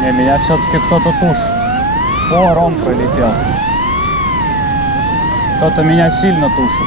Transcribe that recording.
Не, меня все-таки кто-то тушит. О, Ром пролетел. Кто-то меня сильно тушит.